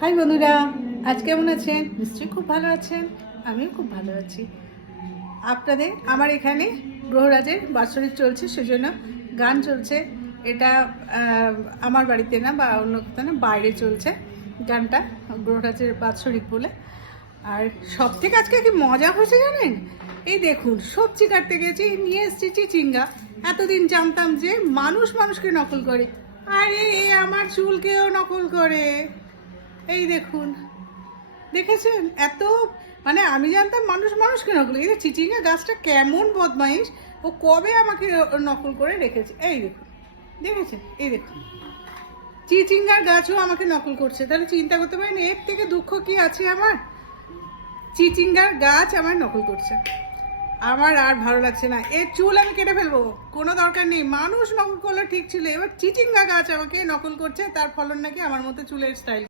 High বন্ধুরা, আজ কেমন আছেন? নিশ্চয়ই খুব ভালো আছেন। আমিও খুব ভালো আছি। আপনাদের আমার এখানে গ্রহরাজের বাৎসরিক চলছে, সেজন্য গান চলছে। এটা আমার বাড়িতে না বা অন্য কোথাও না, বাইরে চলছে গানটা, গ্রহরাজের বাৎসরিক বলে। আর সব থেকে আজকে কি মজা হয়েছে জানেন? এই দেখুন, সবজি কাটতে গেছি, নিয়ে এসেছি চিচিঙ্গা। এতদিন জানতাম যে মানুষ মানুষকে নকল করে, আরে এ আমার চুলকেও নকল করে। এই দেখুন, দেখেছেন? এত মানে আমি জানতাম মানুষ মানুষকে নকল, এই চিচিঙ্গা গাছটা কেমন বদমাইশ, ও কবে আমাকে নকল করে রেখেছে। এই দেখুন, দেখেছেন? এই দেখুন, চিচিঙ্গার গাছও আমাকে নকল করছে। তাহলে চিন্তা করতে পারেন এর থেকে দুঃখ কি আছে আমার? চিচিঙ্গার গাছ আমার নকল করছে। আমার আর ভালো লাগছে না, এর চুল আমি কেটে ফেলবো, কোনো দরকার নেই। মানুষ নকল করলে ঠিক ছিল, এবার চিচিঙ্গা গাছ আমাকে নকল করছে, তার ফলন নাকি আমার মতো চুলের স্টাইল।